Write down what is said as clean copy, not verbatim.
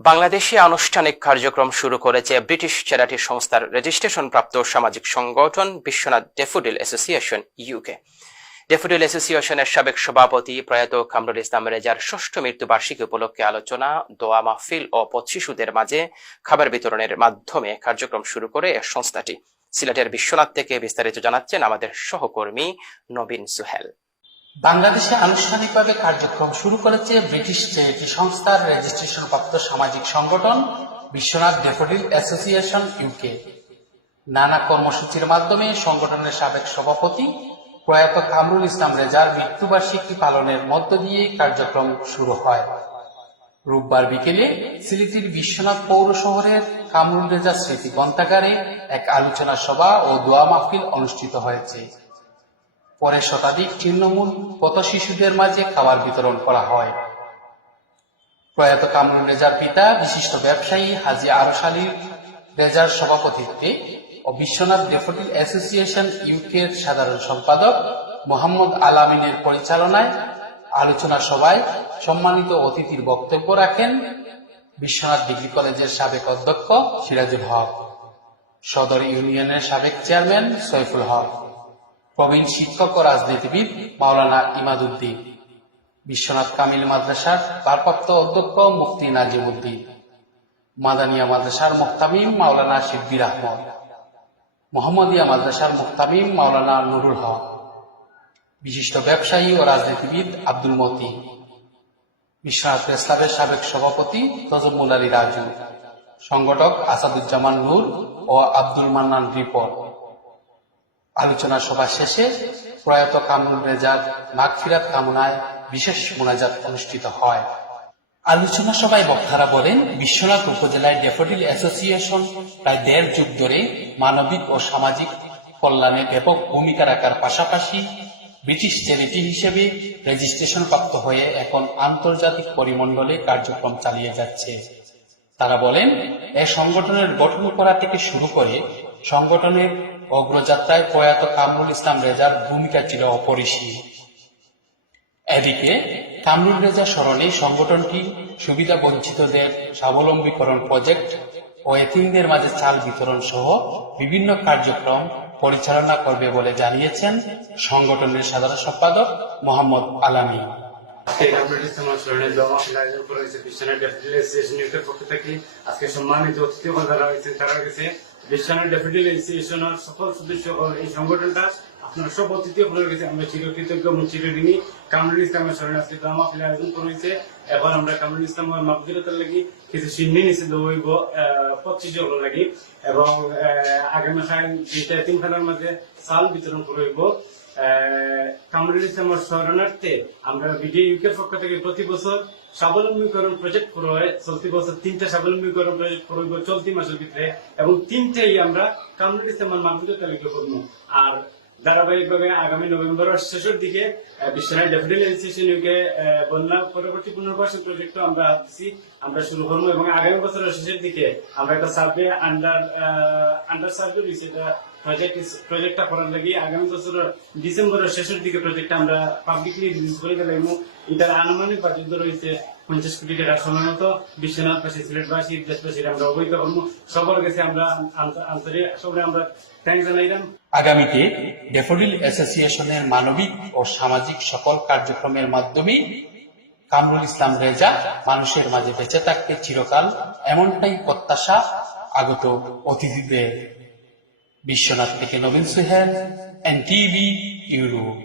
বাংলাদেশে আনুষ্ঠানিক কার্যক্রম শুরু করেছে ব্রিটিশ চ্যারিটি সংস্থার রেজিস্ট্রেশনপ্রাপ্ত সামাজিক সংগঠন Biswanath daffodil association UK. Daffodil অ্যাসোসিয়েশনের সাবেক সভাপতি প্রয়াত কামরুল ইসলাম রেজার ষষ্ঠ মৃত্যুবার্ষিকী উপলক্ষে আলোচনা, দোয়া মাহফিল ও পথশিশুদের মাঝে খাবার বিতরণের মাধ্যমে কার্যক্রম শুরু করে সংস্থাটি। সিলেটের বিশ্বনাথ থেকে বিস্তারিত জানাচ্ছেন আমাদের সহকর্মী নবীন সুহেল। বাংলাদেশে আনুষ্ঠানিকভাবে কার্যক্রম শুরু করেছে ব্রিটিশ চ্যারিটি সংস্থার রেজিস্ট্রেশনপ্রাপ্ত সামাজিক সংগঠন বিশ্বনাথ ড্যাফোডিল অ্যাসোসিয়েশন ইউকে। নানা কর্মসূচির মাধ্যমে সংগঠনের সাবেক সভাপতি প্রয়াত কামরুল ইসলাম রেজার মৃত্যুবার্ষিকী পালনের মধ্য দিয়ে কার্যক্রম শুরু হয়। রোববার বিকেলে সিলেটের বিশ্বনাথ পৌর শহরের কামরুল রেজা স্মৃতি গ্রন্থাগারে এক আলোচনা সভা ও দোয়া মাহফিল অনুষ্ঠিত হয়েছে। পরে শতাধিক তৃণমূল পথশিশুদের মাঝে খাবার বিতরণ করা হয়। প্রয়াত কামরুল রেজার পিতা বিশিষ্ট ব্যবসায়ী হাজী আরশ আলী রেজার সভাপতিত্বে ও বিশ্বনাথ ড্যাফোডিল অ্যাসোসিয়েশন ইউকের সাধারণ সম্পাদক মোহাম্মদ আল আমিনের পরিচালনায় আলোচনা সভায় সম্মানিত অতিথির বক্তব্য রাখেন বিশ্বনাথ ডিগ্রি কলেজের সাবেক অধ্যক্ষ সিরাজুল হক, সদর ইউনিয়নের সাবেক চেয়ারম্যান সৈফুল হক, প্রবীণ শিক্ষক ও রাজনীতিবিদ মাওলানা ইমাদউদ্দিন, বিশ্বনাথ কামিল মাদ্রাসার ভারপ্রাপ্ত অধ্যক্ষ মুফতি নাজিম উদ্দিন, মাদানিয়া মাদ্রাসার মুহতামিম মাওলানা শিব্বির আহমদ, মোহাম্মদিয়া মাদ্রাসার মুহতামিম মাওলানা নুরুল হক, বিশিষ্ট ব্যবসায়ী ও রাজনীতিবিদ আব্দুল মতি, বিশ্বনাথ প্রেস ক্লাবের সাবেক সভাপতি তজুমুল আলী রাজু, সংগঠক আসাদুজ্জামান নূর ও আব্দুল মান্নান রিপন। আলোচনা সভা শেষে প্রয়াত কামরুল রেজার মাগফিরাত কামনায় বিশেষ মোনাজাত অনুষ্ঠিত হয়। আলোচনা সভায় বক্তারা বলেন, বিশ্বনাথ উপজেলায় ড্যাফোডিল অ্যাসোসিয়েশন প্রায় ১.৫ যুগ ধরে মানবিক ও সামাজিক কল্যাণে ব্যাপক ভূমিকা রাখার পাশাপাশি ব্রিটিশ চ্যারিটি হিসেবে রেজিস্ট্রেশন প্রাপ্ত হয়ে এখন আন্তর্জাতিক পরিমণ্ডলে কার্যক্রম চালিয়ে যাচ্ছে। তারা বলেন, এই সংগঠনের গঠন করা থেকে শুরু করে সংগঠনের অগ্রযাত্রায় প্রয়াত কামরুল ইসলাম রেজার ভূমিকা ছিল অপরিসীম। এদিকে কামরুল রেজা স্মরণে সংগঠনটি সুবিধা বঞ্চিতদের স্বাবলম্বীকরণ প্রজেক্ট ও এতিমদের মাঝে চাল বিতরণ সহ বিভিন্ন কার্যক্রম পরিচালনা করবে বলে জানিয়েছেন সংগঠনের সাধারণ সম্পাদক মোহাম্মদ আলামী। আজকে সম্মানিত অতিথি যারা হয়েছে তারা গেছে বিশ্বনাথ ড্যাফোডিল অ্যাসোসিয়েশনের সকল সদস্য এই সংগঠনটা আপনার সব অতিথি আপনার কাছে আমরা চিরকৃতজ্ঞ এবং চিরঋণী। কামরুল ইসলামের স্মরণে আজকে দোয়া মাহফিল আয়োজন করা হয়েছে। এখন আমরা কামরুল ইসলামের মাগফিরাতের লাগি কিছু সিন্নি নিচে দৌড়ব 25 জন লাগি এবং আগামী মাসে 2টা এতিমখানার মাঝে চাল বিতরণ করব। কামরুল ইসলামের স্মরণার্থে আমরা বিডিএ ইউকের পক্ষ থেকে প্রতি বছর স্বাবলম্বীকরণ প্রজেক্ট করা হয়। চলতি বছর 3টা স্বাবলম্বীকরণ প্রজেক্ট করব চলতি মাসের ভিতরে এবং 3টাই আমরা কামরুল ইসলামের মাগফিরাতের তালিকা করব। আর ধারাবাহিকভাবে আগামী নভেম্বরের শেষের দিকে বিশ্বনাথ ড্যাফোডিল অ্যাসোসিয়েশন ইউকে বন্যা পরবর্তী পুনর্বাসন প্রজেক্ট আমরা শুরু করবো এবং আগামী বছরের শেষের দিকে আমরা একটা সার্ভে আন্ডার সার্ভে রয়েছে প্রজেক্টটা করার লাগে আগামী বছরের ডিসেম্বরের শেষের দিকে প্রজেক্টটা আমরা পাবলিকলি রিলিজ করে গেলাম। এটার আনুমানিক বাজেট রয়েছে 50 কোটি টাকা। সময় মতো বিশ্বনাথবাসী, সিলেটবাসী, দেশবাসীর আমরা অবহিত করবো। সবার কাছে আমরা আন্তরিক সবাই আমরা থ্যাংক জানাইলাম। আগামীতে ড্যাফোডিল অ্যাসোসিয়েশনের মানবিক ও সামাজিক সকল কার্যক্রমের মাধ্যমে কামরুল ইসলাম রেজা মানুষের মাঝে বেঁচে থাকতে চিরকাল, এমনটাই প্রত্যাশা আগত অতিথিদের। বিশ্বনাথ থেকে নবীন সুহেল, এনটিভি ইউরোপ।